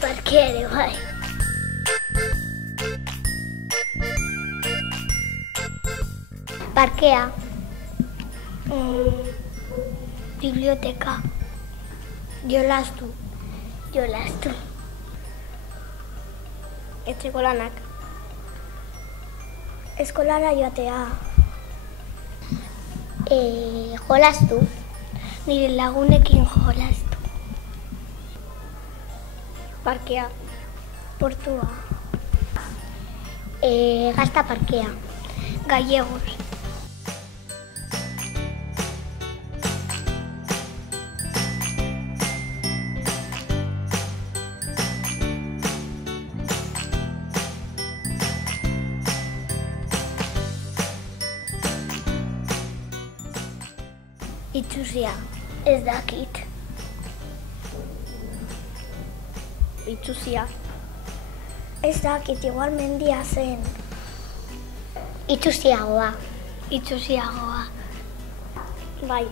Parkea ere, bai. Parkea. Biblioteka. Jolastu. Etxeko lanak. Eskolara joatea. Jolastu. Nire lagunekin jolastu. Parkea. Portua. Gazta parkea. Gallegos. Itxusia. Ez dakit. Itxusia. Ez dakit, igual mendia zen. Itxusiagoa. Bai.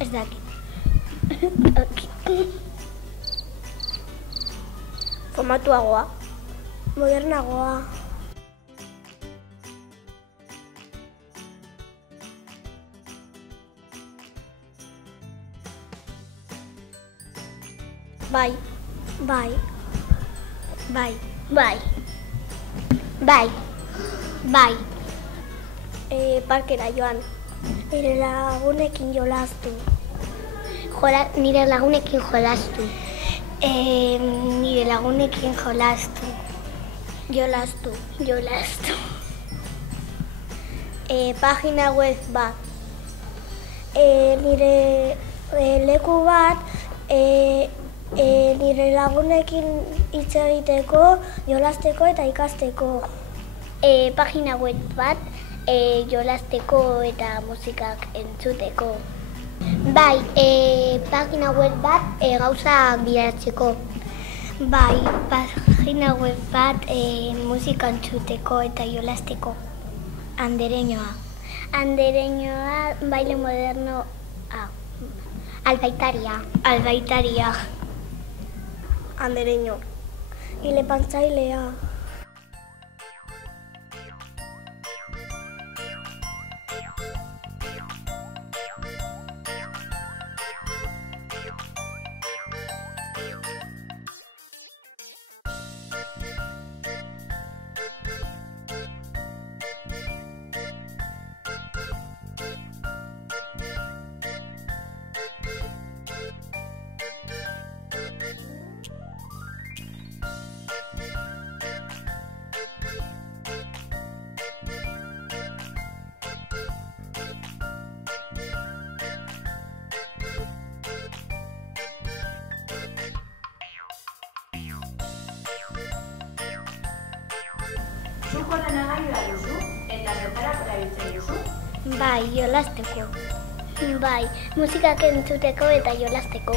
Ez dakit. Formatuagoa. Modernagoa. Bai. Parkera joan. Nire lagunekin jolastu. Nire lagunekin jolastu. Jolastu. Pagina web bat. Nire leku bat, nire lagunekin hitz egiteko, jolasteko eta ikasteko. Pagina web bat, jolasteko eta musikak entzuteko. Bai, pagina web bat, gauzak bideratzeko. Bai, pagina web bat, musika entzuteko eta jolasteko. Andereñoa, baile moderno. Albaitaria. Andereño. Ilepantzailea. Zuk ordenagailua duzu eta zertarako erabiltzen duzu? Bai, jolasteko. Bai, musikak entzuteko eta jolasteko.